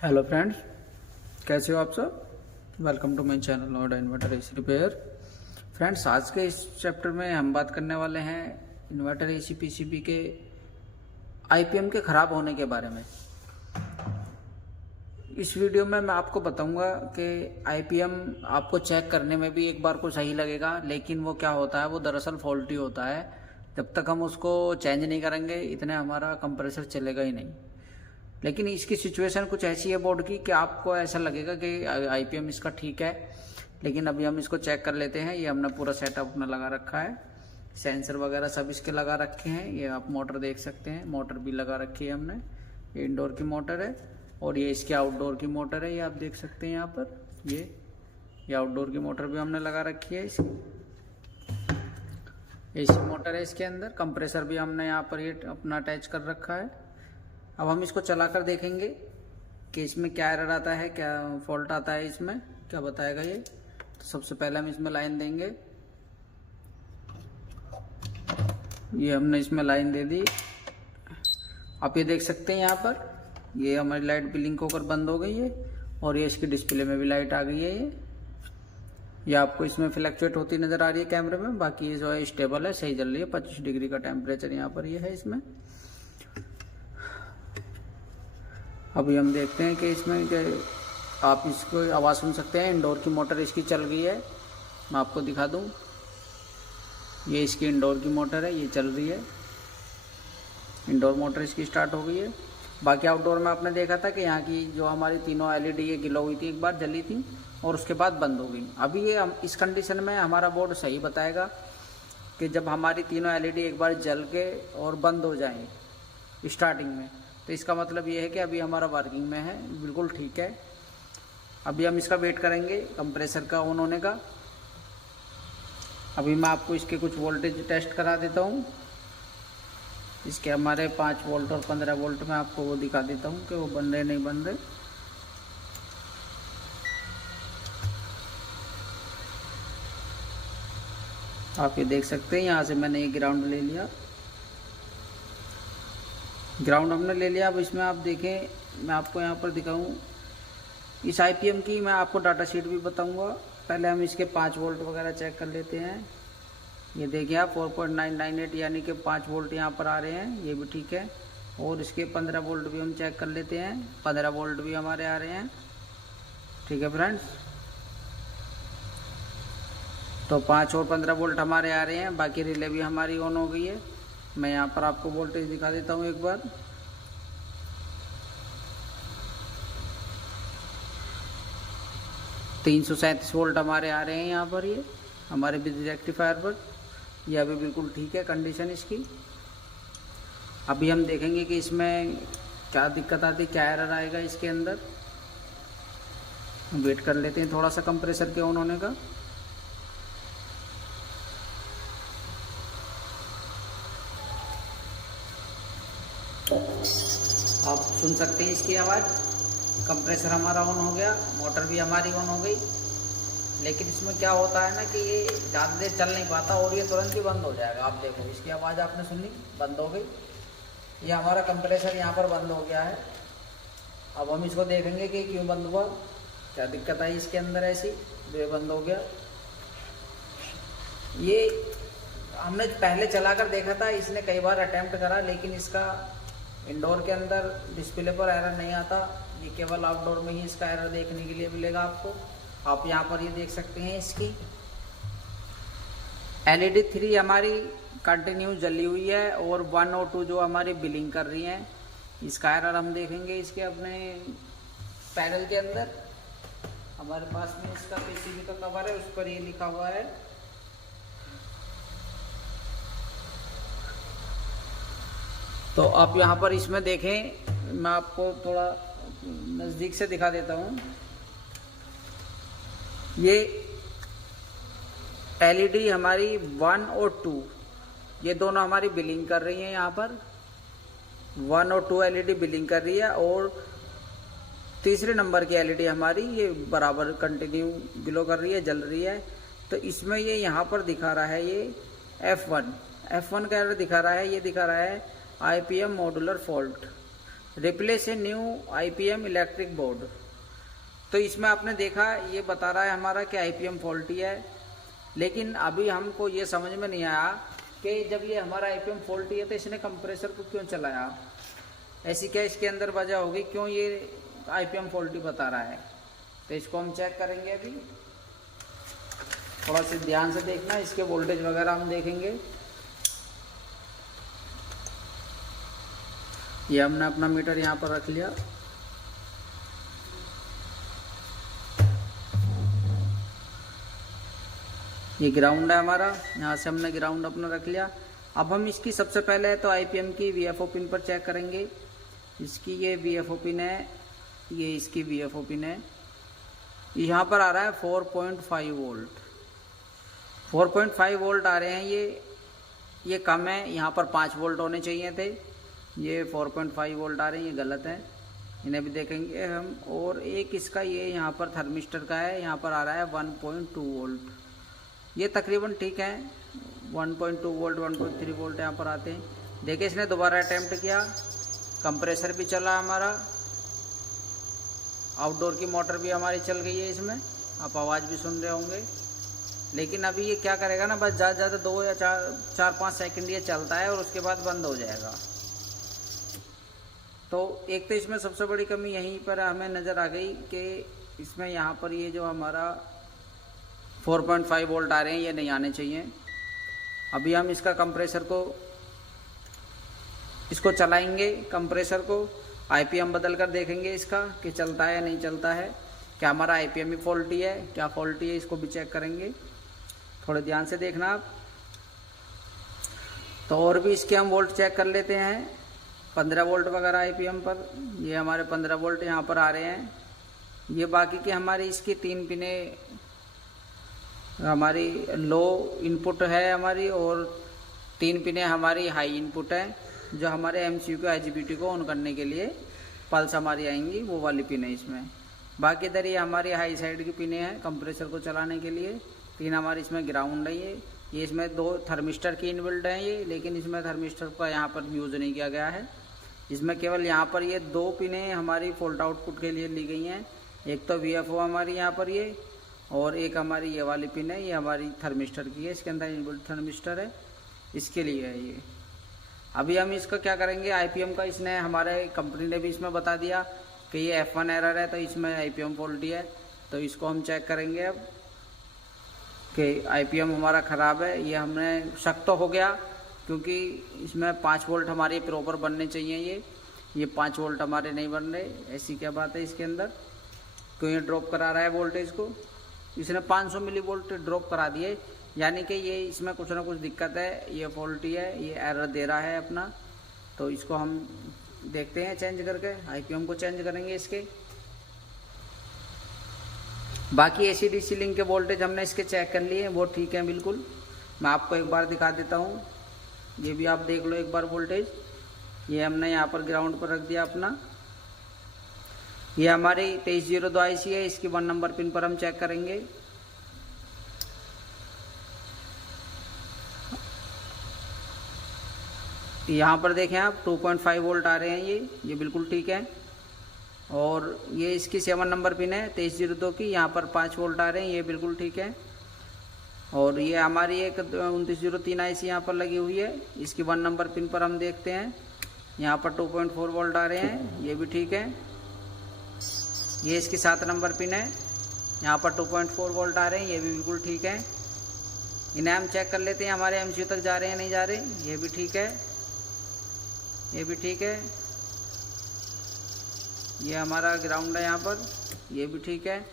Hello friends, कैसे हो आप सब। Welcome to my channel Noida inverter AC repair. Friends, आज के इस चैप्टर में हम बात करने वाले हैं इन्वर्टर एसी पीसीबी के आईपीएम के ख़राब होने के बारे में। इस वीडियो में मैं आपको बताऊंगा कि आईपीएम आपको चेक करने में भी एक बार को सही लगेगा, लेकिन वो क्या होता है, वो दरअसल फॉल्टी होता है। जब तक हम उसको चेंज नहीं करेंगे इतने हमारा कंप्रेसर चलेगा ही नहीं। लेकिन इसकी सिचुएशन कुछ ऐसी है बोर्ड की कि आपको ऐसा लगेगा कि आईपीएम इसका ठीक है, लेकिन अभी हम इसको चेक कर लेते हैं। ये हमने पूरा सेटअप अपना लगा रखा है, सेंसर वगैरह सब इसके लगा रखे हैं। ये आप मोटर देख सकते हैं, मोटर भी लगा रखी है हमने। ये इंडोर की मोटर है और ये इसकी आउटडोर की मोटर है। ये आप देख सकते हैं यहाँ पर, ये आउटडोर की मोटर भी हमने लगा रखी है। एसी मोटर है इसके अंदर। कंप्रेसर भी हमने यहाँ पर ये अपना अटैच कर रखा है। अब हम इसको चलाकर देखेंगे कि इसमें क्या एरर आता है, क्या फॉल्ट आता है, इसमें क्या बताएगा ये। तो सबसे पहले हम इसमें लाइन देंगे। ये हमने इसमें लाइन दे दी। आप ये देख सकते हैं यहाँ पर, ये हमारी लाइट ब्लिंक होकर बंद हो गई है और ये इसकी डिस्प्ले में भी लाइट आ गई है। ये आपको इसमें फ्लैक्चुएट होती नजर आ रही है कैमरे में। बाकी ये जो है स्टेबल है, सही चल रही है। 25 डिग्री का टेम्परेचर यहाँ पर ये है इसमें। अभी हम देखते हैं कि इसमें क्या, आप इसको आवाज़ सुन सकते हैं। इंडोर की मोटर इसकी चल गई है, मैं आपको दिखा दूं। ये इसकी इंडोर की मोटर है, ये चल रही है। इंडोर मोटर इसकी स्टार्ट हो गई है। बाकी आउटडोर में आपने देखा था कि यहाँ की जो हमारी तीनों एलईडी ये गिलो हुई थी, एक बार जली थी और उसके बाद बंद हो गई। अभी ये इस कंडीशन में हमारा बोर्ड सही बताएगा कि जब हमारी तीनों एलईडी एक बार जल के और बंद हो जाए स्टार्टिंग में, तो इसका मतलब ये है कि अभी हमारा वर्किंग में है, बिल्कुल ठीक है। अभी हम इसका वेट करेंगे कंप्रेसर का ऑन होने का। अभी मैं आपको इसके कुछ वोल्टेज टेस्ट करा देता हूँ। इसके हमारे 5 वोल्ट और 15 वोल्ट में आपको वो दिखा देता हूँ कि वो बन रहे नहीं बन रहे। आप ये देख सकते हैं, यहाँ से मैंने ये ग्राउंड ले लिया। ग्राउंड हमने ले लिया। अब इसमें आप देखें, मैं आपको यहाँ पर दिखाऊं इस आईपीएम की, मैं आपको डाटा शीट भी बताऊंगा। पहले हम इसके 5 वोल्ट वगैरह चेक कर लेते हैं। ये देखिए आप 4.998 यानी कि 5 वोल्ट यहाँ पर आ रहे हैं, ये भी ठीक है। और इसके 15 वोल्ट भी हम चेक कर लेते हैं। 15 वोल्ट भी हमारे आ रहे हैं, ठीक है फ्रेंड्स। तो 5 और 15 वोल्ट हमारे आ रहे हैं। बाकी रिले भी हमारी ऑन हो गई है। मैं यहाँ पर आपको वोल्टेज दिखा देता हूँ एक बार। $337 वोल्ट हमारे आ रहे हैं यहाँ पर, ये हमारे बिजली रेक्टिफायर पर। ये अभी बिल्कुल ठीक है कंडीशन इसकी। अभी हम देखेंगे कि इसमें क्या दिक्कत आती है, क्या एरर आएगा इसके अंदर। वेट कर लेते हैं थोड़ा सा कंप्रेसर के ऑन होने का। आप सुन सकते हैं इसकी आवाज़। कंप्रेसर हमारा ऑन हो गया, मोटर भी हमारी ऑन हो गई। लेकिन इसमें क्या होता है ना कि ये ज़्यादा देर चल नहीं पाता और ये तुरंत ही बंद हो जाएगा। आप देखो, इसकी आवाज़ आपने सुनी, बंद हो गई। ये हमारा कंप्रेसर यहाँ पर बंद हो गया है। अब हम इसको देखेंगे कि क्यों बंद हुआ, क्या दिक्कत आई इसके अंदर ऐसी जो ये बंद हो गया। ये हमने पहले चला कर देखा था, इसने कई बार अटैम्प्ट करा, लेकिन इसका इंडोर के अंदर डिस्प्ले पर एरर नहीं आता। ये केवल आउटडोर में ही इसका एरर देखने के लिए मिलेगा आपको। आप यहाँ पर ये देख सकते हैं, इसकी LED 3 हमारी कंटिन्यू जली हुई है और 1 और 2 जो हमारी बिलिंग कर रही हैं। इसका एरर हम देखेंगे इसके अपने पैनल के अंदर। हमारे पास में इसका पीसीबी का कवर है, उस पर ये लिखा हुआ है। तो आप यहाँ पर इसमें देखें, मैं आपको थोड़ा नज़दीक से दिखा देता हूँ। ये LED हमारी 1 और 2 ये दोनों हमारी बिलिंग कर रही हैं। यहाँ पर 1 और 2 LED बिलिंग कर रही है और तीसरे नंबर की LED हमारी ये बराबर कंटिन्यू ग्लो कर रही है, जल रही है। तो इसमें ये यहाँ पर दिखा रहा है, ये F1 का एरर दिखा रहा है। ये दिखा रहा है IPM modular fault. Replace a new IPM electric board. तो इसमें आपने देखा ये बता रहा है हमारा कि IPM फॉल्टी है, लेकिन अभी हमको ये समझ में नहीं आया कि जब ये हमारा IPM फॉल्टी है तो इसने कंप्रेसर को क्यों चलाया। ऐसी क्या इसके अंदर वजह होगी, क्यों ये IPM फॉल्टी बता रहा है। तो इसको हम चेक करेंगे। अभी थोड़ा सा ध्यान से देखना, इसके वोल्टेज वगैरह हम देखेंगे। ये हमने अपना मीटर यहाँ पर रख लिया। ये ग्राउंड है हमारा, यहाँ से हमने ग्राउंड अपना रख लिया। अब हम इसकी सबसे पहले तो IPM की VFO पिन पर चेक करेंगे। इसकी ये VFO पिन है, ये इसकी VFO पिन है। यहाँ पर आ रहा है 4.5 वोल्ट, 4.5 वोल्ट आ रहे हैं। ये कम है, यहाँ पर 5 वोल्ट होने चाहिए थे। ये 4.5 वोल्ट आ रहे हैं, ये गलत है, इन्हें भी देखेंगे हम। और एक इसका ये यहाँ पर थर्मिस्टर का है, यहाँ पर आ रहा है 1.2 वोल्ट। ये तकरीबन ठीक है, 1.2 वोल्ट 1.3 वोल्ट यहाँ पर आते हैं। देखिए इसने दोबारा अटैम्प्ट किया, कंप्रेसर भी चला हमारा, आउटडोर की मोटर भी हमारी चल गई है इसमें, आप आवाज़ भी सुन रहे होंगे। लेकिन अभी ये क्या करेगा ना, बस ज़्यादा ज़्यादा 2 या 4-5 सेकंड ये चलता है और उसके बाद बंद हो जाएगा। तो एक तो इसमें सबसे बड़ी कमी यहीं पर हमें नज़र आ गई कि इसमें यहाँ पर ये जो हमारा 4.5 वोल्ट आ रहे हैं ये नहीं आने चाहिए। अभी हम इसका कंप्रेसर को इसको चलाएंगे, कंप्रेसर को IPM बदल कर देखेंगे इसका कि चलता है या नहीं चलता है, क्या हमारा IPM ही फॉल्टी है, क्या फॉल्टी है, इसको भी चेक करेंगे। थोड़े ध्यान से देखना आप। तो और भी इसके हम वोल्ट चेक कर लेते हैं, 15 वोल्ट वगैरह IPM पर। ये हमारे 15 वोल्ट यहाँ पर आ रहे हैं। ये बाकी की हमारी इसकी 3 पिने हमारी लो इनपुट है हमारी, और 3 पिने हमारी हाई इनपुट है, जो हमारे MCU को IGBT को ऑन करने के लिए पल्स हमारी आएंगी, वो वाली पिन है इसमें। बाकी इधर ये हमारी हाई साइड की पिने हैं कंप्रेसर को चलाने के लिए। 3 हमारी इसमें ग्राउंड है। ये इसमें 2 थर्मिस्टर की इनबिल्ट हैं ये, लेकिन इसमें थर्मिस्टर का यहाँ पर यूज़ नहीं किया गया है। इसमें केवल यहाँ पर ये 2 पिने हमारी फॉल्ट आउटपुट के लिए ली गई हैं। एक तो VFO हमारी यहाँ पर ये, और एक हमारी ये वाली पिन है, ये हमारी थर्मिस्टर की है, इसके अंदर इनबिल्ट थर्मिस्टर है, इसके लिए है ये। अभी हम इसका क्या करेंगे, IPM का इसने हमारे कंपनी ने भी इसमें बता दिया कि ये F1 एरर है, तो इसमें IPM फॉल्टी है। तो इसको हम चेक करेंगे अब कि IPM हमारा ख़राब है। ये हमें शक तो हो गया, क्योंकि इसमें 5 वोल्ट हमारे प्रॉपर बनने चाहिए। ये 5 वोल्ट हमारे नहीं बन रहे, ऐसी क्या बात है इसके अंदर, क्यों ये ड्रॉप करा रहा है वोल्टेज को। इसने 500 मिली वोल्ट ड्रॉप करा दिए, यानी कि ये इसमें कुछ ना कुछ दिक्कत है, ये फॉल्टी है, ये एरर दे रहा है अपना। तो इसको हम देखते हैं चेंज करके, IPM को चेंज करेंगे इसके। बाकी AC/DC लिंक के वोल्टेज हमने इसके चेक कर लिए, वो ठीक है बिल्कुल। मैं आपको एक बार दिखा देता हूँ, ये भी आप देख लो एक बार वोल्टेज। ये हमने यहाँ पर ग्राउंड पर रख दिया अपना। ये हमारी 2302 IC है, इसकी 1 नंबर पिन पर हम चेक करेंगे। यहाँ पर देखें आप 2.5 वोल्ट आ रहे हैं, ये बिल्कुल ठीक है। और ये इसकी 7 नंबर पिन है 2302 की, यहाँ पर 5 वोल्ट आ रहे हैं, ये बिल्कुल ठीक है। और ये हमारी एक 2903 IC यहाँ पर लगी हुई है, इसकी 1 नंबर पिन पर हम देखते हैं, यहाँ पर 2.4 वोल्ट आ रहे हैं, ये भी ठीक है। ये इसकी 7 नंबर पिन है, यहाँ पर 2.4 वोल्ट आ रहे हैं, ये भी बिल्कुल ठीक है। इन्हें हम चेक कर लेते हैं हमारे MCU तक जा रहे हैं नहीं जा रहे, ये भी ठीक है, ये भी ठीक है। ये हमारा ग्राउंड है यहाँ पर, ये भी ठीक है।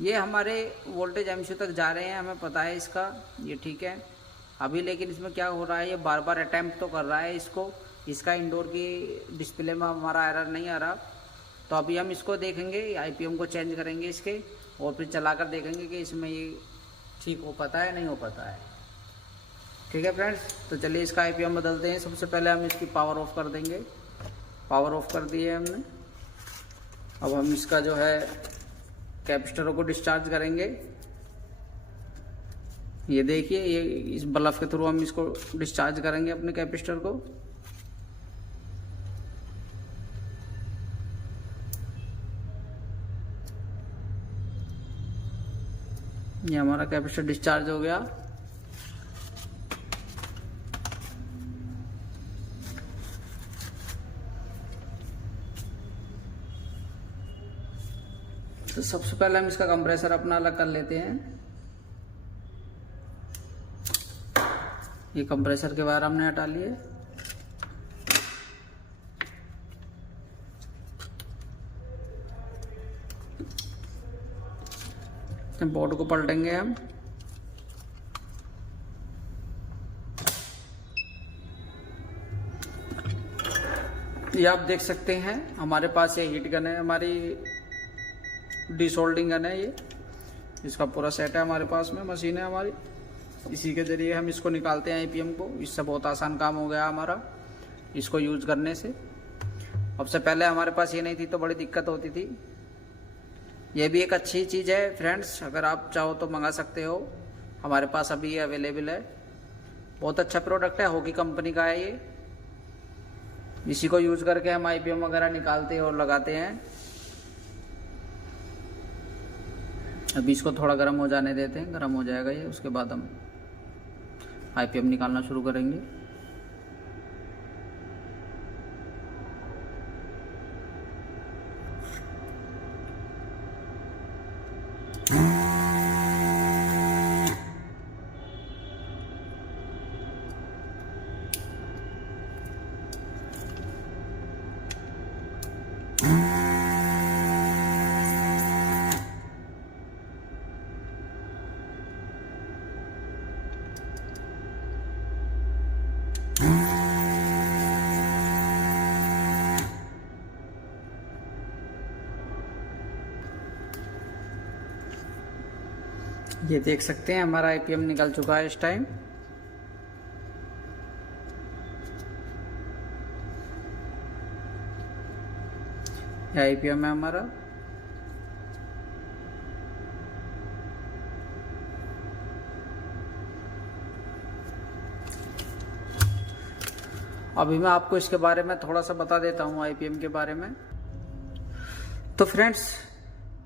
ये हमारे वोल्टेज MCU तक जा रहे हैं, हमें पता है इसका, ये ठीक है। अभी लेकिन इसमें क्या हो रहा है, ये बार बार अटैम्प्ट तो कर रहा है इसको, इसका इंडोर की डिस्प्ले में हमारा एरर नहीं आ रहा। तो अभी हम इसको देखेंगे, IPM को चेंज करेंगे इसके, और फिर चलाकर देखेंगे कि इसमें ये ठीक हो पाता है नहीं हो पाता है। ठीक है फ्रेंड्स, तो चलिए इसका IPM बदलते हैं। सबसे पहले हम इसकी पावर ऑफ कर देंगे, पावर ऑफ कर दी है हमने। अब हम इसका जो है कैपेसिटरों को डिस्चार्ज करेंगे। ये देखिए, ये इस बल्ब के थ्रू हम इसको डिस्चार्ज करेंगे अपने कैपेसिटर को। ये हमारा कैपेसिटर डिस्चार्ज हो गया। तो सबसे पहले हम इसका कंप्रेसर अपना अलग कर लेते हैं। ये कंप्रेसर के वायर हमने हटा लिए। बोर्ड को पलटेंगे हम। ये आप देख सकते हैं हमारे पास ये हीट गन है, हमारी डिसोल्डिंग गन है। ये इसका पूरा सेट है हमारे पास में, मशीन है हमारी। इसी के ज़रिए हम इसको निकालते हैं आईपीएम को। इससे बहुत आसान काम हो गया हमारा इसको यूज़ करने से। अब से पहले हमारे पास ये नहीं थी तो बड़ी दिक्कत होती थी। ये भी एक अच्छी चीज़ है फ्रेंड्स, अगर आप चाहो तो मंगा सकते हो, हमारे पास अभी ये अवेलेबल है। बहुत अच्छा प्रोडक्ट है, होकी कंपनी का है ये। इसी को यूज़ करके हम आईपीएम वगैरह निकालते हैं और लगाते हैं। अभी इसको थोड़ा गर्म हो जाने देते हैं, गर्म हो जाएगा ये, उसके बाद हम आईपीएम निकालना शुरू करेंगे। ये देख सकते हैं हमारा आईपीएम निकल चुका है इस टाइम। ये आईपीएम है हमारा। अभी मैं आपको इसके बारे में थोड़ा सा बता देता हूँ आईपीएम के बारे में। तो फ्रेंड्स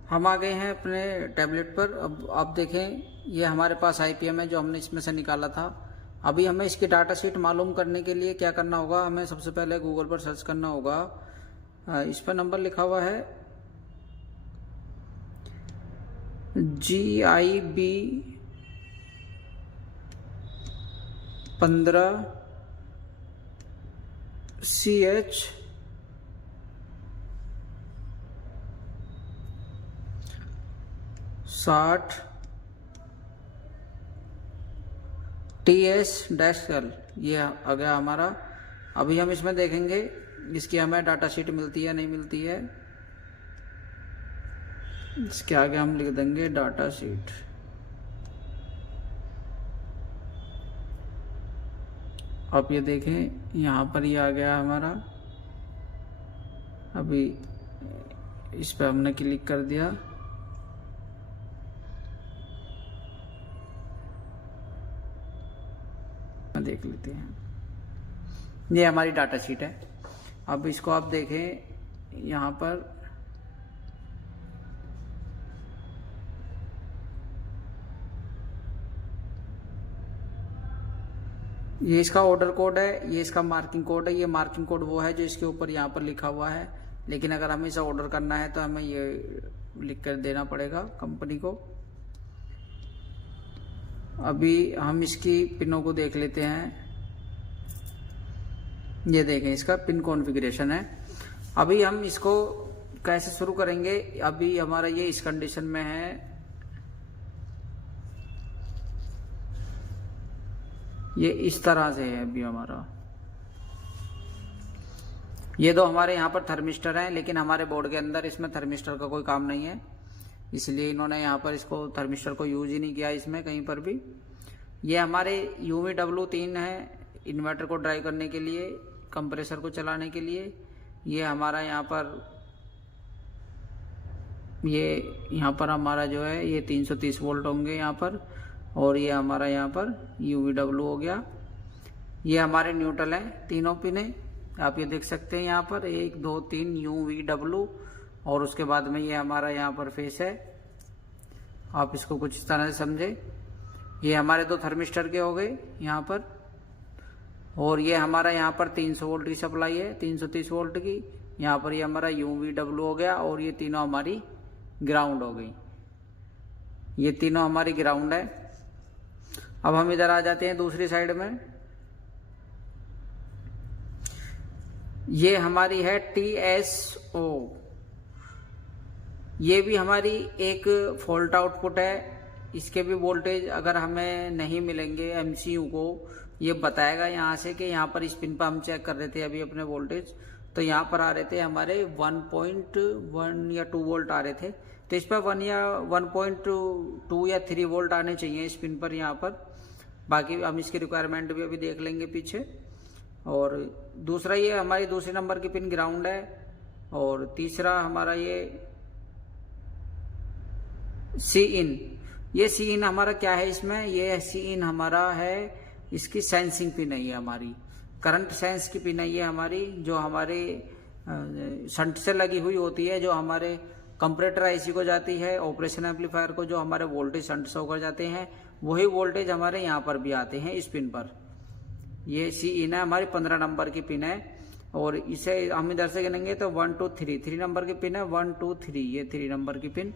हम आ गए हैं अपने टैबलेट पर। अब आप देखें ये हमारे पास आईपीएम है जो हमने इसमें से निकाला था। अभी हमें इसकी डाटा शीट मालूम करने के लिए क्या करना होगा, हमें सबसे पहले गूगल पर सर्च करना होगा। इस पर नंबर लिखा हुआ है GIB 15 CH 60 TS-L। ये आ गया हमारा। अभी हम इसमें देखेंगे इसकी हमें डाटा शीट मिलती है नहीं मिलती है। इसके आगे हम लिख देंगे डाटा शीट। आप ये देखें यहाँ पर ये आ गया हमारा। अभी इस पर हमने क्लिक कर दिया। देख लेते हैं, ये हमारी डाटा शीट है। अब इसको आप देखें यहाँ पर ये इसका ऑर्डर कोड है, ये इसका मार्किंग कोड है। ये मार्किंग कोड वो है जो इसके ऊपर यहाँ पर लिखा हुआ है, लेकिन अगर हमें इसे ऑर्डर करना है तो हमें ये लिख कर देना पड़ेगा कंपनी को। अभी हम इसकी पिनों को देख लेते हैं। ये देखें इसका पिन कॉन्फ़िगरेशन है। अभी हम इसको कैसे शुरू करेंगे, अभी हमारा ये इस कंडीशन में है। ये इस तरह से है अभी हमारा। ये दो हमारे यहाँ पर थर्मिस्टर हैं, लेकिन हमारे बोर्ड के अंदर इसमें थर्मिस्टर का कोई काम नहीं है, इसलिए इन्होंने यहाँ पर इसको थर्मिस्टर को यूज ही नहीं किया इसमें कहीं पर भी। ये हमारे UV-W3 है इन्वर्टर को ड्राइव करने के लिए, कंप्रेसर को चलाने के लिए। ये हमारा यहाँ पर हमारा जो है ये 330 वोल्ट होंगे यहाँ पर, और ये हमारा यहाँ पर UV-W हो गया। ये हमारे न्यूट्रल हैं, तीनों पिने आप ये देख सकते हैं यहाँ पर 1 2 3 UV-W, और उसके बाद में ये हमारा यहाँ पर फेस है। आप इसको कुछ इस तरह से समझे। ये हमारे दो थर्मिस्टर के हो गए यहाँ पर, और ये हमारा यहाँ पर 300 वोल्ट की सप्लाई है, 330 वोल्ट की। यहाँ पर ये हमारा UVW हो गया, और ये तीनों हमारी ग्राउंड हो गई। ये तीनों हमारी ग्राउंड है। अब हम इधर आ जाते हैं दूसरी साइड में। ये हमारी है TSO। ये भी हमारी एक फॉल्ट आउटपुट है। इसके भी वोल्टेज अगर हमें नहीं मिलेंगे, MCU को ये बताएगा यहाँ से कि यहाँ पर इस पिन पर हम चेक कर रहे थे अभी अपने वोल्टेज, तो यहाँ पर आ रहे थे हमारे 1.1 या 2 वोल्ट आ रहे थे। तो इस पर 1 या 1.2 या 3 वोल्ट आने चाहिए इस पिन पर यहाँ पर। बाकी हम इसकी रिक्वायरमेंट भी अभी देख लेंगे पीछे। और दूसरा ये हमारी दूसरे नंबर की पिन ग्राउंड है, और तीसरा हमारा ये Cin। ये Cin हमारा क्या है इसमें, ये Cin हमारा है, इसकी सेंसिंग पिन है, ये हमारी करंट सेंस की पिन है ये हमारी, जो हमारे शंट से लगी हुई होती है, जो हमारे कंपरेटर IC को जाती है, ऑपरेशन एम्पलीफायर को जो हमारे वोल्टेज शंट से होकर जाते हैं, वही वोल्टेज हमारे यहाँ पर भी आते हैं इस पिन पर। ये Cin है हमारी 15 नंबर की पिन है, और इसे हम इधर से गिनेंगे तो 1 2 3 नंबर की पिन है, 1 2 3, ये 3 नंबर की पिन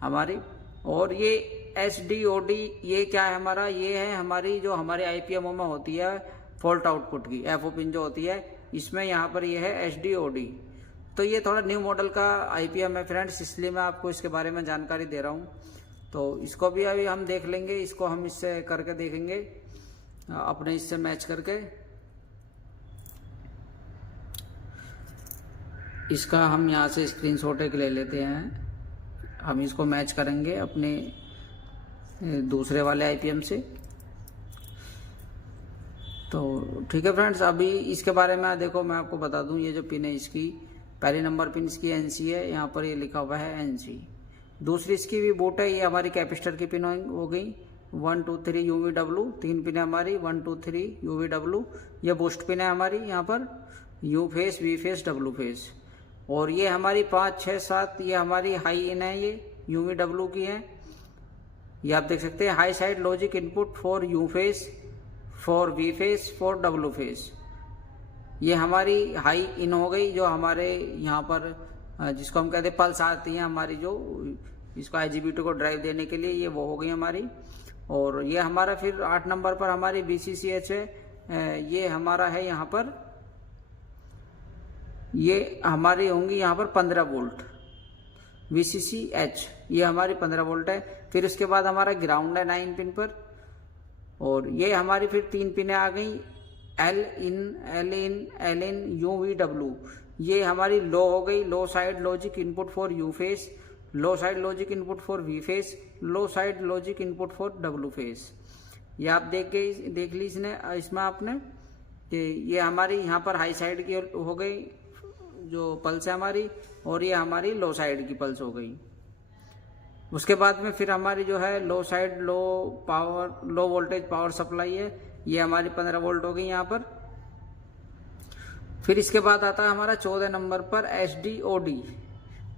हमारी। और ये SDOD ये क्या है हमारा, ये है हमारी जो हमारे IPMO में होती है फॉल्ट आउटपुट की FO पिन जो होती है, इसमें यहाँ पर ये है SDOD। तो ये थोड़ा न्यू मॉडल का IPM है फ्रेंड्स, इसलिए मैं आपको इसके बारे में जानकारी दे रहा हूँ। तो इसको भी अभी हम देख लेंगे, इसको हम इससे करके देखेंगे अपने इससे मैच करके। इसका हम यहाँ से स्क्रीनशॉट एक ले लेते हैं, हम इसको मैच करेंगे अपने दूसरे वाले IPM से। तो ठीक है फ्रेंड्स, अभी इसके बारे में देखो मैं आपको बता दूं, ये जो पिन है इसकी पहली नंबर पिन इसकी NC है, यहाँ पर ये लिखा हुआ है NC। दूसरी इसकी भी बोट है, ये हमारी कैपेसिटर की पिन हो गई 1 2 3 UVW, 3 पिन है हमारी 1 2 3 UVW। ये बूस्ट पिन है हमारी यहाँ पर U face, V face, W face. और ये हमारी 5 6 7 ये हमारी हाई इन है, ये UVW की है। ये आप देख सकते हैं high side logic input for U face, for V face, for W phase. ये हमारी हाई इन हो गई, जो हमारे यहाँ पर जिसको हम कहते हैं पल्स आती है हमारी, जो इसको IGBT को ड्राइव देने के लिए, ये वो हो गई हमारी। और ये हमारा फिर 8 नंबर पर हमारी VCCH है, ये हमारा है यहाँ पर, ये हमारी होंगी यहाँ पर 15 वोल्ट VCCH, ये हमारी 15 वोल्ट है। फिर उसके बाद हमारा ग्राउंड है 9 पिन पर, और ये हमारी फिर 3 पिनें आ गई L in UVW। ये हमारी लो हो गई, low side logic input for U phase, low side logic input for V phase, low side logic input for W phase. ये आप देख ली इसमें आपने कि ये हमारी यहाँ पर हाई साइड की हो गई जो पल्स है हमारी, और ये हमारी लो साइड की पल्स हो गई। उसके बाद में फिर हमारी जो है low side low voltage power supply है, ये हमारी 15 वोल्ट हो गई यहाँ पर। फिर इसके बाद आता है हमारा 14 नंबर पर SDOD,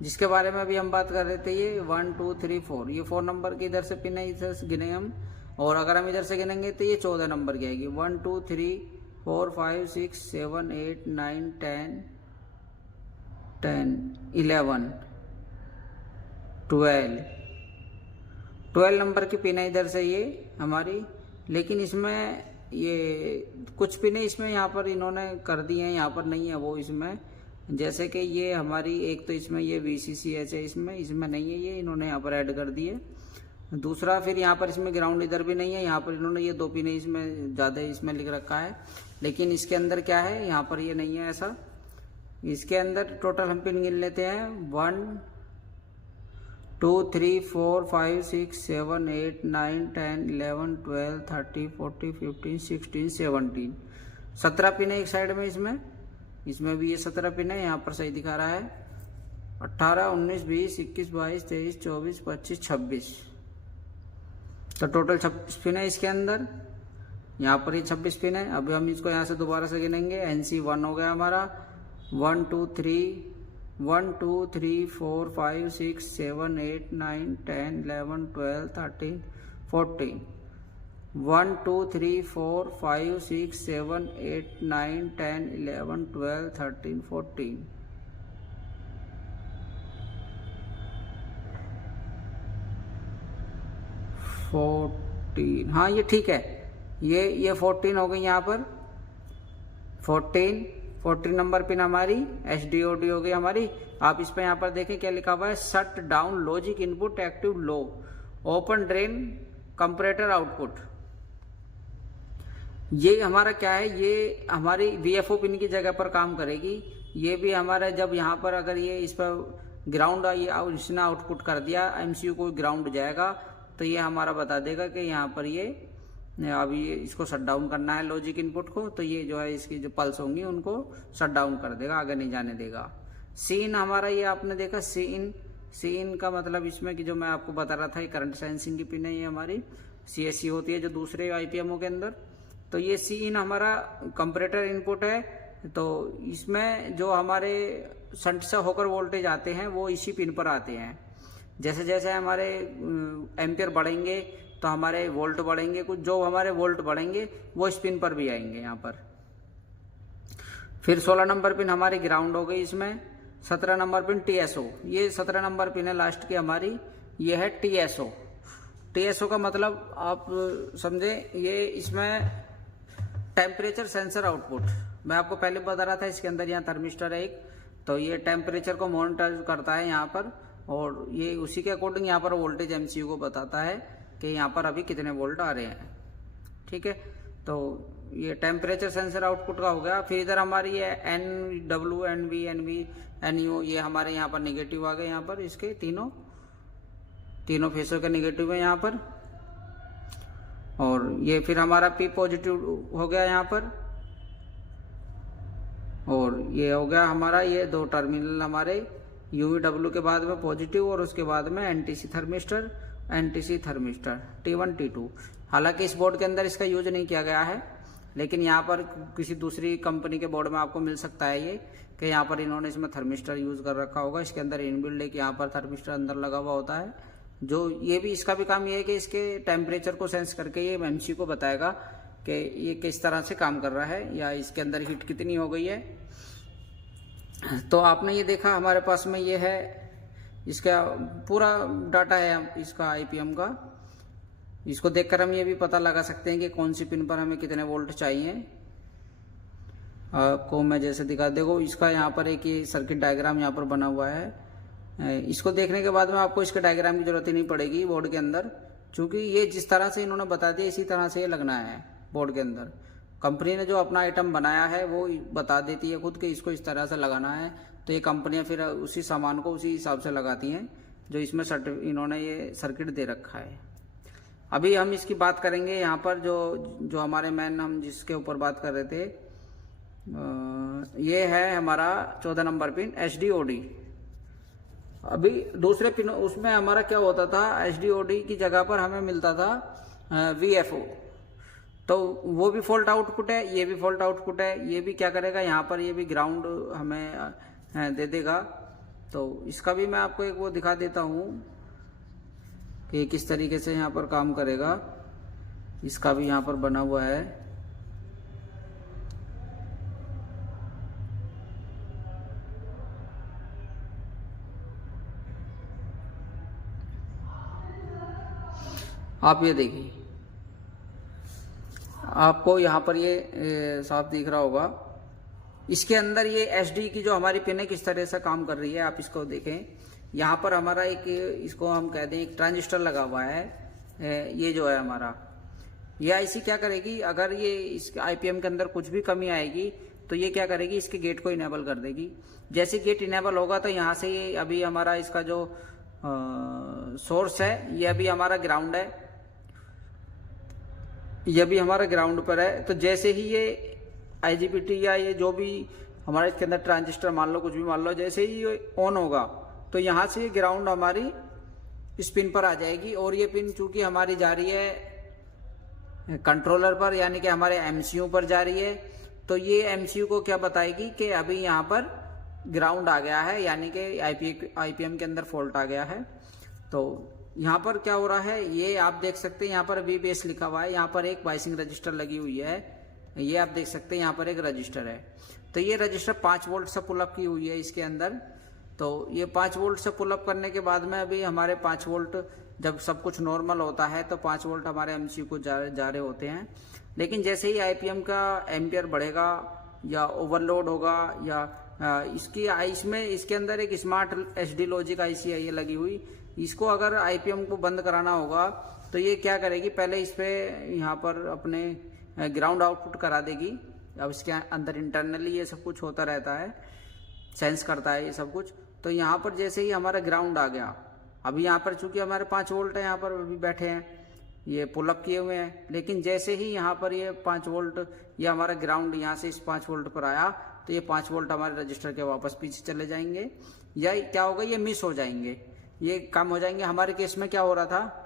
जिसके बारे में अभी हम बात कर रहे थे। ये 1 2 3 4, ये 4 नंबर की इधर से पिन है, इधर से गिने हम, और अगर हम इधर से गिनेंगे तो ये 14 नंबर की आएगी। 1 2 3 4 5 6 7 8 9 10 11 12 नंबर की पिन है इधर से ये हमारी। लेकिन इसमें ये कुछ पिनें इसमें यहाँ पर इन्होंने कर दी हैं, यहाँ पर नहीं है वो इसमें, जैसे कि ये हमारी एक तो इसमें ये VCCH है, इसमें नहीं है, ये इन्होंने यहाँ पर ऐड कर दी है। दूसरा फिर यहाँ पर इसमें ग्राउंड इधर भी नहीं है, यहाँ पर इन्होंने ये 2 पिनें इसमें ज़्यादा इसमें लिख रखा है, लेकिन इसके अंदर क्या है यहाँ पर ये नहीं है ऐसा। इसके अंदर टोटल हम पिन गिन लेते हैं 1 2 3 4 5 6 7 8 9 10 11 12 13 14 15 16 17 17 पिन है एक साइड में, इसमें भी ये 17 पिन है, यहाँ पर सही दिखा रहा है। 18 19 20 21 22 23 24 25 26, तो टोटल 26 पिन है इसके अंदर। यहाँ पर ये 26 पिन है। अभी हम इसको यहाँ से दोबारा से गिनेंगे। NC 1 हो गया हमारा, 1 2 3 1 2 3 4 5 6 7 8 9 10 11 12 13 14 1 2 3 4 5 6 7 8 9 10 11 12 13 14 14। हाँ ये ठीक है, ये 14 हो गई यहाँ पर 14 नंबर पिन हमारी HDOD हो गई हमारी। आप इस पे यहाँ पर देखें क्या लिखा हुआ है, shut down logic input active low open drain comparator output. ये हमारा क्या है, ये हमारी VFO पिन की जगह पर काम करेगी। ये भी हमारा जब यहाँ पर अगर ये इस पर ग्राउंड इसने आउटपुट कर दिया, MCU को ग्राउंड जाएगा तो ये हमारा बता देगा कि यहाँ पर ये अब ये इसको शट डाउन करना है लॉजिक इनपुट को, तो ये जो है इसकी जो पल्स होंगी उनको शट डाउन कर देगा, आगे नहीं जाने देगा। सीन हमारा ये आपने देखा, सीन का मतलब इसमें कि जो मैं आपको बता रहा था ये करंट सेंसिंग की पिन है, ये हमारी CSC होती है जो दूसरे IPMO के अंदर। तो ये सीन हमारा कंपरेटर इनपुट है, तो इसमें जो हमारे शंट से होकर वोल्टेज आते हैं वो इसी पिन पर आते हैं। जैसे जैसे हमारे एम्पियर बढ़ेंगे तो हमारे वोल्ट बढ़ेंगे, कुछ जो हमारे वोल्ट बढ़ेंगे वो इस पिन पर भी आएंगे यहाँ पर। फिर 16 नंबर पिन हमारी ग्राउंड हो गई इसमें। 17 नंबर पिन TSO, ये 17 नंबर पिन है लास्ट की हमारी, ये है TSO का मतलब आप समझे, ये इसमें टेम्परेचर सेंसर आउटपुट। मैं आपको पहले बता रहा था इसके अंदर यहाँ थर्मिस्टर है एक, तो ये टेम्परेचर को मॉनिटर करता है यहाँ पर, और ये उसी के अकॉर्डिंग यहाँ पर वोल्टेज MCU को बताता है कि यहाँ पर अभी कितने वोल्ट आ रहे हैं। ठीक है, तो ये टेम्परेचर सेंसर आउटपुट का हो गया। फिर इधर हमारी ये NW NV NV NU, ये हमारे यहाँ पर निगेटिव आ गए, यहाँ पर इसके तीनों फेसों के निगेटिव है यहाँ पर। और ये फिर हमारा P पॉजिटिव हो गया यहाँ पर, और ये हो गया हमारा ये दो टर्मिनल हमारे UV/W के बाद में पॉजिटिव, और उसके बाद में NTC थर्मिस्टर T1 T2। हालांकि इस बोर्ड के अंदर इसका यूज नहीं किया गया है, लेकिन यहाँ पर किसी दूसरी कंपनी के बोर्ड में आपको मिल सकता है ये, कि यहाँ पर इन्होंने इसमें थर्मिस्टर यूज कर रखा होगा। इसके अंदर इनबिल्ड एक यहाँ पर थर्मिस्टर अंदर लगा हुआ होता है, जो ये भी इसका भी काम ये है कि इसके टेम्परेचर को सेंस करके ये MCU को बताएगा कि ये किस तरह से काम कर रहा है, या इसके अंदर हीट कितनी हो गई है। तो आपने ये देखा हमारे पास में ये है, इसका पूरा डाटा है इसका IPM का। इसको देखकर हम ये भी पता लगा सकते हैं कि कौन सी पिन पर हमें कितने वोल्ट चाहिए। को मैं जैसे दिखा, देखो इसका यहाँ पर एक ये सर्किट डायग्राम यहाँ पर बना हुआ है। इसको देखने के बाद में आपको इसके डायग्राम की जरूरत ही नहीं पड़ेगी बोर्ड के अंदर, क्योंकि ये जिस तरह से इन्होंने बता दिया इसी तरह से ये लगना है बोर्ड के अंदर। कंपनी ने जो अपना आइटम बनाया है वो बता देती है खुद कि इसको इस तरह से लगाना है, तो ये कंपनियां फिर उसी सामान को उसी हिसाब से लगाती हैं जो इसमें इन्होंने ये सर्किट दे रखा है। अभी हम इसकी बात करेंगे यहाँ पर, जो हमारे मैन हम जिसके ऊपर बात कर रहे थे, ये है हमारा 14 नंबर पिन HDOD। अभी दूसरे पिन उसमें हमारा क्या होता था, HDOD की जगह पर हमें मिलता था VFO, तो वो भी फॉल्ट आउटपुट है, ये भी फॉल्ट आउटपुट है। ये भी क्या करेगा, यहाँ पर ये भी ग्राउंड हमें दे देगा। तो इसका भी मैं आपको एक वो दिखा देता हूँ कि किस तरीके से यहाँ पर काम करेगा। इसका भी यहाँ पर बना हुआ है। आप ये देखिए, आपको यहाँ पर ये साफ दिख रहा होगा। इसके अंदर ये SD की जो हमारी पिन है किस तरह से काम कर रही है, आप इसको देखें। यहाँ पर हमारा एक, इसको हम कहते हैं एक ट्रांजिस्टर लगा हुआ है। ये जो है हमारा ये IC क्या करेगी, अगर ये इस IPM के अंदर कुछ भी कमी आएगी तो ये क्या करेगी, इसके गेट को इनेबल कर देगी। जैसे गेट इनेबल होगा तो यहाँ से ये अभी हमारा इसका जो सोर्स है ये अभी हमारा ग्राउंड है, ये भी हमारा ग्राउंड पर है। तो जैसे ही ये IGBT या ये जो भी हमारे इसके अंदर ट्रांजिस्टर मान लो, कुछ भी मान लो, जैसे ही ये ऑन होगा तो यहाँ से ग्राउंड हमारी इस पिन पर आ जाएगी। और ये पिन चूंकि हमारी जा रही है कंट्रोलर पर, यानी कि हमारे MCU पर जा रही है, तो ये MCU को क्या बताएगी कि अभी यहाँ पर ग्राउंड आ गया है, यानी कि आईपीएम के अंदर फॉल्ट आ गया है। तो यहाँ पर क्या हो रहा है, ये आप देख सकते हैं, यहाँ पर VBS लिखा हुआ है, यहाँ पर एक बाइसिंग रजिस्टर लगी हुई है, ये आप देख सकते हैं, यहाँ पर एक रजिस्टर है। तो ये रजिस्टर 5 वोल्ट से पुलअप की हुई है इसके अंदर। तो ये 5 वोल्ट से पुलअप करने के बाद में अभी हमारे 5 वोल्ट जब सब कुछ नॉर्मल होता है तो 5 वोल्ट हमारे MCU को जा रहे होते हैं। लेकिन जैसे ही आईपीएम का एम्पियर बढ़ेगा या ओवरलोड होगा या इसके अंदर एक स्मार्ट SD लॉजिक IC है ये लगी हुई, इसको अगर आईपीएम को बंद कराना होगा तो ये क्या करेगी, पहले इस पे यहाँ पर अपने ग्राउंड आउटपुट करा देगी। अब इसके अंदर इंटरनली ये सब कुछ होता रहता है, सेंस करता है ये सब कुछ। तो यहाँ पर जैसे ही हमारा ग्राउंड आ गया, अभी यहाँ पर चूंकि हमारे 5 वोल्ट है, यहाँ पर अभी बैठे हैं, ये पुलअप किए हुए हैं, लेकिन जैसे ही यहाँ पर ये 5 वोल्ट, ये हमारा ग्राउंड यहाँ से इस 5 वोल्ट पर आया तो ये 5 वोल्ट हमारे रजिस्टर के वापस पीछे चले जाएंगे, या क्या होगा, ये मिस हो जाएंगे, ये कम हो जाएंगे। हमारे केस में क्या हो रहा था,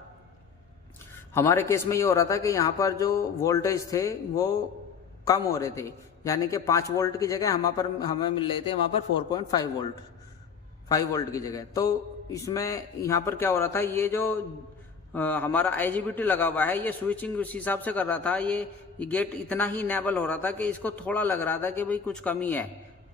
हमारे केस में ये हो रहा था कि यहाँ पर जो वोल्टेज थे वो कम हो रहे थे, यानी कि 5 वोल्ट की जगह हमें मिल रहे थे वहाँ पर 4.5 वोल्ट, 5 वोल्ट की जगह। तो इसमें यहाँ पर क्या हो रहा था, ये जो हमारा IGBT लगा हुआ है ये स्विचिंग उस हिसाब से कर रहा था, ये गेट इतना ही इनेबल हो रहा था कि इसको थोड़ा लग रहा था कि भाई कुछ कमी है,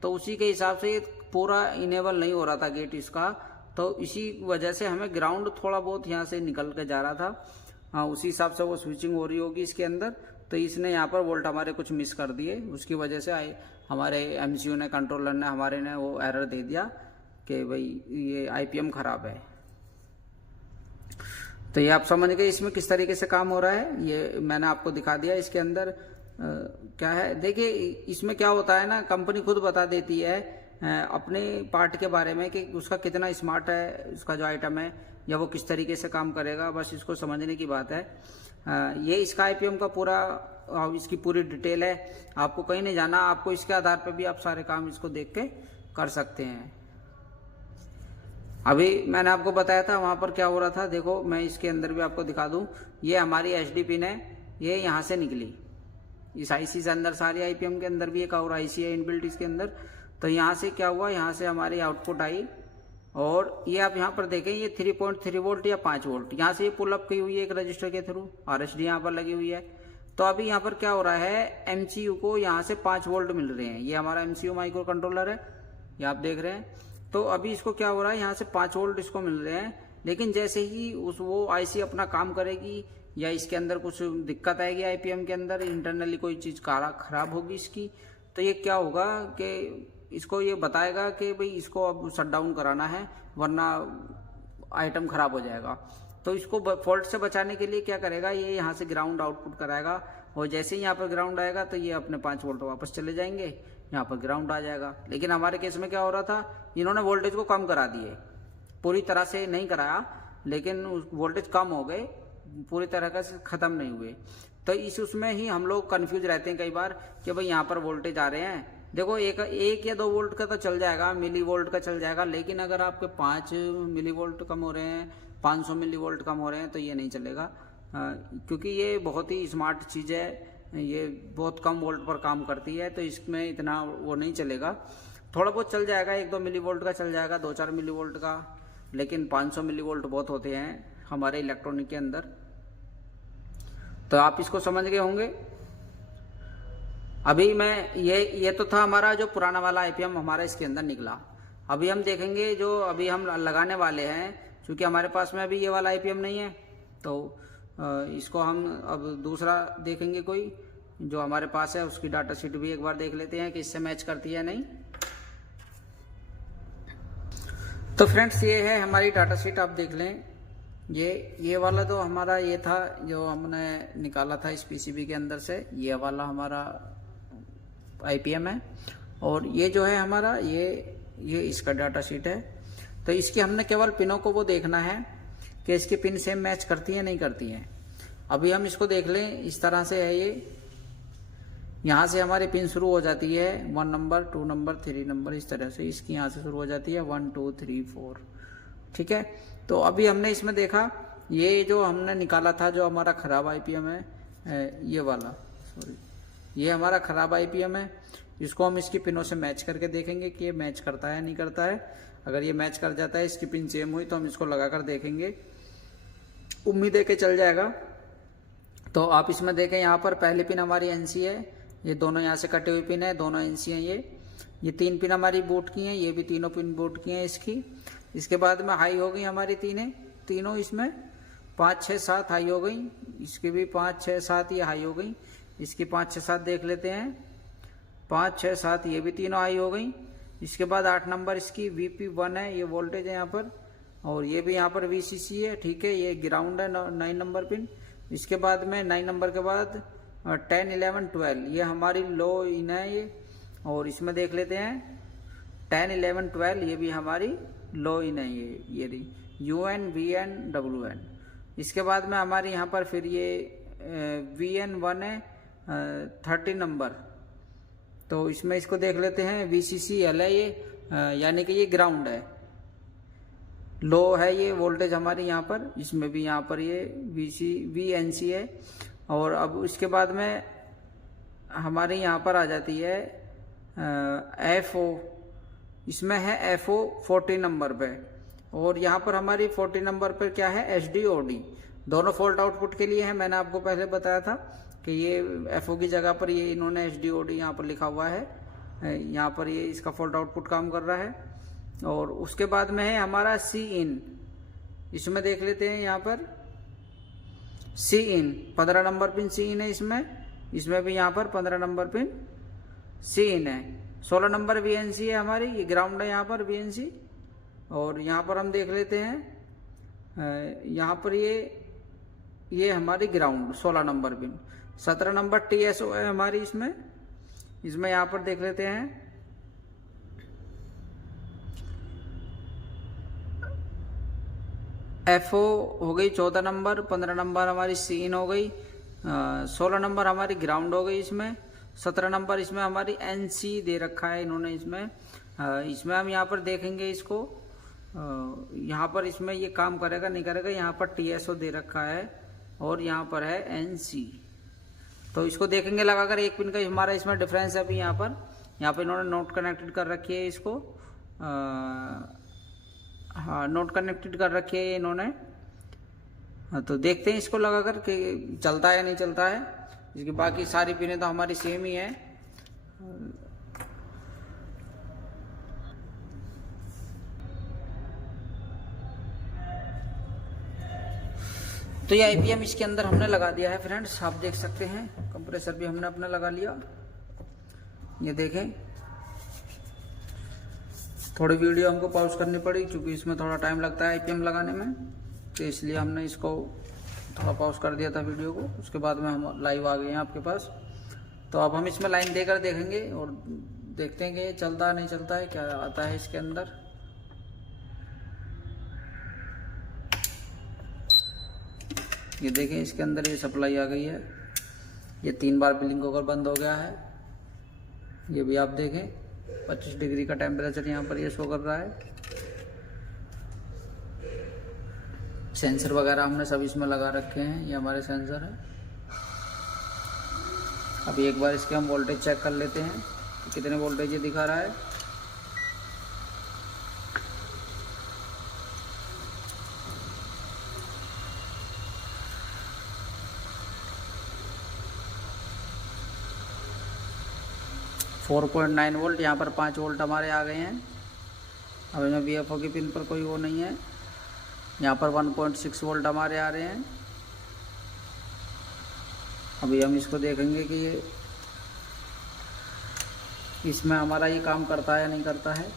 तो उसी के हिसाब से ये पूरा इनेबल नहीं हो रहा था गेट इसका। तो इसी वजह से हमें ग्राउंड थोड़ा बहुत यहाँ से निकल के जा रहा था, हाँ उसी हिसाब से वो स्विचिंग हो रही होगी इसके अंदर। तो इसने यहाँ पर वोल्ट हमारे कुछ मिस कर दिए, उसकी वजह से हमारे MCU ने, कंट्रोलर ने हमारे ने वो एरर दे दिया कि भाई ये आईपीएम खराब है। तो ये आप समझ गए इसमें किस तरीके से काम हो रहा है, ये मैंने आपको दिखा दिया। इसके अंदर क्या है, देखिए इसमें क्या होता है ना, कंपनी खुद बता देती है अपने पार्ट के बारे में कि उसका कितना स्मार्ट है, उसका जो आइटम है, या वो किस तरीके से काम करेगा, बस इसको समझने की बात है। ये इसका आईपीएम का पूरा, इसकी पूरी डिटेल है, आपको कहीं नहीं जाना, आपको इसके आधार पर भी आप सारे काम इसको देख के कर सकते हैं। अभी मैंने आपको बताया था वहां पर क्या हो रहा था, देखो मैं इसके अंदर भी आपको दिखा दूं, ये हमारी HD पिन है, ये यहाँ से निकली इस IC से अंदर, सारी आईपीएम के अंदर भी एक और IC है इनबिल्ट इसके अंदर। तो यहाँ से क्या हुआ, यहाँ से हमारी आउटपुट आई, और ये आप यहाँ पर देखें ये 3.3 वोल्ट या 5 वोल्ट यहाँ से ये पुल अप की हुई है एक रजिस्टर के थ्रू, RSD यहाँ पर लगी हुई है। तो अभी यहाँ पर क्या हो रहा है, MCU को यहाँ से 5 वोल्ट मिल रहे हैं, ये हमारा MCU माइक्रो कंट्रोलर है, ये आप देख रहे हैं। तो अभी इसको क्या हो रहा है, यहाँ से 5 वोल्ट इसको मिल रहे हैं, लेकिन जैसे ही वो IC अपना काम करेगी या इसके अंदर कुछ दिक्कत आएगी आईपीएम के अंदर, इंटरनली कोई चीज खराब होगी इसकी, तो ये क्या होगा कि इसको ये बताएगा कि भाई इसको अब शट डाउन कराना है वरना आइटम खराब हो जाएगा। तो इसको फॉल्ट से बचाने के लिए क्या करेगा, ये यहाँ से ग्राउंड आउटपुट कराएगा, और जैसे ही यहाँ पर ग्राउंड आएगा तो ये अपने 5 वोल्ट वापस चले जाएंगे, यहाँ पर ग्राउंड आ जाएगा। लेकिन हमारे केस में क्या हो रहा था, इन्होंने वोल्टेज को कम करा दिए, पूरी तरह से नहीं कराया, लेकिन वोल्टेज कम हो गए, पूरी तरह से खत्म नहीं हुए। तो उसमें ही हम लोग कंफ्यूज रहते हैं कई बार कि भाई यहाँ पर वोल्टेज आ रहे हैं, देखो एक या 2 वोल्ट का तो चल जाएगा, मिली वोल्ट का चल जाएगा, लेकिन अगर आपके 5 मिली वोल्ट कम हो रहे हैं, 500 मिली वोल्ट कम हो रहे हैं, तो ये नहीं चलेगा, क्योंकि ये बहुत ही स्मार्ट चीज़ है, ये बहुत कम वोल्ट पर काम करती है, तो इसमें इतना वो नहीं चलेगा। थोड़ा बहुत चल जाएगा, 1-2 मिली वोल्ट का चल जाएगा, 2-4 मिली वोल्ट का, लेकिन 500 मिली वोल्ट बहुत होते हैं हमारे इलेक्ट्रॉनिक के अंदर। तो आप इसको समझ गए होंगे। अभी मैं ये तो था हमारा जो पुराना वाला आईपीएम हमारा इसके अंदर निकला। अभी हम देखेंगे जो अभी हम लगाने वाले हैं, क्योंकि हमारे पास में अभी ये वाला आईपीएम नहीं है, तो इसको हम अब दूसरा देखेंगे कोई जो हमारे पास है, उसकी डाटा शीट भी एक बार देख लेते हैं कि इससे मैच करती है नहीं। तो फ्रेंड्स ये है हमारी डाटा शीट, आप देख लें। ये वाला तो हमारा ये था जो हमने निकाला था इस पीसीबी के अंदर से, ये वाला हमारा आईपीएम है, और ये जो है हमारा ये इसका डाटा शीट है। तो इसकी हमने केवल पिनों को वो देखना है कि इसकी पिन सेम मैच करती है नहीं करती है। अभी हम इसको देख लें, इस तरह से है ये, यहाँ से हमारी पिन शुरू हो जाती है 1 नंबर 2 नंबर 3 नंबर, इस तरह से इसकी यहाँ से शुरू हो जाती है 1 2 3 4, ठीक है। तो अभी हमने इसमें देखा ये जो हमने निकाला था जो हमारा खराब आईपीएम है, ये वाला, सॉरी, ये हमारा खराब आईपीएम है। इसको हम इसकी पिनों से मैच करके देखेंगे कि ये मैच करता है नहीं करता है। अगर ये मैच कर जाता है, इसकी पिन सेम हुई, तो हम इसको लगा कर देखेंगे, उम्मीद है कि चल जाएगा। तो आप इसमें देखें, यहाँ पर पहली पिन हमारी एनसी है, ये दोनों यहाँ से कटे हुए पिन है, दोनों एनसी हैं। ये 3 पिन हमारी बूट की हैं, ये भी तीनों पिन बूट की हैं इसकी। इसके बाद में हाई हो गई हमारी तीनों इसमें 5, 6, 7 हाई हो गई, इसकी भी 5, 6, 7 ये हाई हो गई। इसकी 5, 6, 7 देख लेते हैं, 5, 6, 7 ये भी तीनों हाई हो गई। इसके बाद 8 नंबर इसकी VP1 है, ये वोल्टेज है यहाँ पर, और ये भी यहाँ पर VCC है, ठीक है, ये ग्राउंड है 9 नंबर पिन। इसके बाद में 9 नंबर के बाद 10, 11, 12 ये हमारी लो इन है ये, और इसमें देख लेते हैं 10, 11, 12 ये भी हमारी लो इन है ये UN, VN, WN। इसके बाद में हमारी यहाँ पर फिर ये VN1 है 30 नंबर, तो इसमें इसको देख लेते हैं VCCL है ये, यानी कि ये ग्राउंड है, लो है ये वोल्टेज हमारी यहाँ पर। इसमें भी यहाँ पर ये VNC है। और अब इसके बाद में हमारी यहाँ पर आ जाती है FO, इसमें है FO 40 नंबर पे, और यहाँ पर हमारी 40 नंबर पर क्या है SDOD, दोनों फॉल्ट आउटपुट के लिए है। मैंने आपको पहले बताया था कि ये FO की जगह पर ये इन्होंने SDOD यहाँ पर लिखा हुआ है, यहाँ पर ये इसका फॉल्ट आउटपुट काम कर रहा है। और उसके बाद में है हमारा CIN, इसमें देख लेते हैं यहाँ पर CIN 15 नंबर पिन CIN है इसमें भी यहाँ पर 15 नंबर पिन CIN है। 16 नंबर VNC है हमारी, ये ग्राउंड है यहाँ पर VNC। और यहाँ पर हम देख लेते हैं, यहाँ पर ये हमारी ground 16 number pin. 17 number TSO है हमारी इसमें यहाँ पर देख लेते हैं FO हो गई 14 नंबर, 15 नंबर हमारी CIN हो गई, 16 नंबर हमारी ग्राउंड हो गई इसमें, 17 नंबर इसमें हमारी NC दे रखा है इन्होंने इसमें हम यहाँ पर देखेंगे इसको, यहाँ पर इसमें ये काम करेगा नहीं करेगा। यहाँ पर TSO दे रखा है और यहाँ पर है NC, तो इसको देखेंगे लगाकर। एक पिन का हमारा इसमें डिफरेंस है अभी यहाँ पर इन्होंने नोट कनेक्टेड कर रखी है इसको, हाँ नोट कनेक्टेड कर रखी है इन्होंने। हाँ तो देखते हैं इसको लगाकर कि चलता है या नहीं चलता है। इसकी बाकी सारी पिनें तो हमारी सेम ही है। तो ये IPM इसके अंदर हमने लगा दिया है फ्रेंड्स, आप देख सकते हैं। कंप्रेसर भी हमने अपना लगा लिया, ये देखें। थोड़ी वीडियो हमको पॉज करनी पड़ी क्योंकि इसमें थोड़ा टाइम लगता है IPM लगाने में, तो इसलिए हमने इसको थोड़ा पॉज कर दिया था वीडियो को। उसके बाद में हम लाइव आ गए हैं आपके पास। तो अब हम इसमें लाइन देकर देखेंगे और देखते हैं कि ये चलता है नहीं चलता है, क्या आता है इसके अंदर। ये देखें इसके अंदर ये सप्लाई आ गई है, ये 3 बार ब्लिंक होकर बंद हो गया है। ये भी आप देखें 25 डिग्री का टेम्परेचर यहाँ पर ये शो कर रहा है। सेंसर वगैरह हमने सब इसमें लगा रखे हैं, ये हमारे सेंसर है। अभी एक बार इसके हम वोल्टेज चेक कर लेते हैं कि कितने वोल्टेज ये दिखा रहा है। .9 वोल्ट, यहाँ पर 5 वोल्ट हमारे आ गए हैं। अब इसमें VFO की पिन पर कोई वो नहीं है। यहाँ पर 1.6 वोल्ट हमारे आ रहे हैं। अभी हम इसको देखेंगे कि ये इसमें हमारा ये काम करता है या नहीं करता है।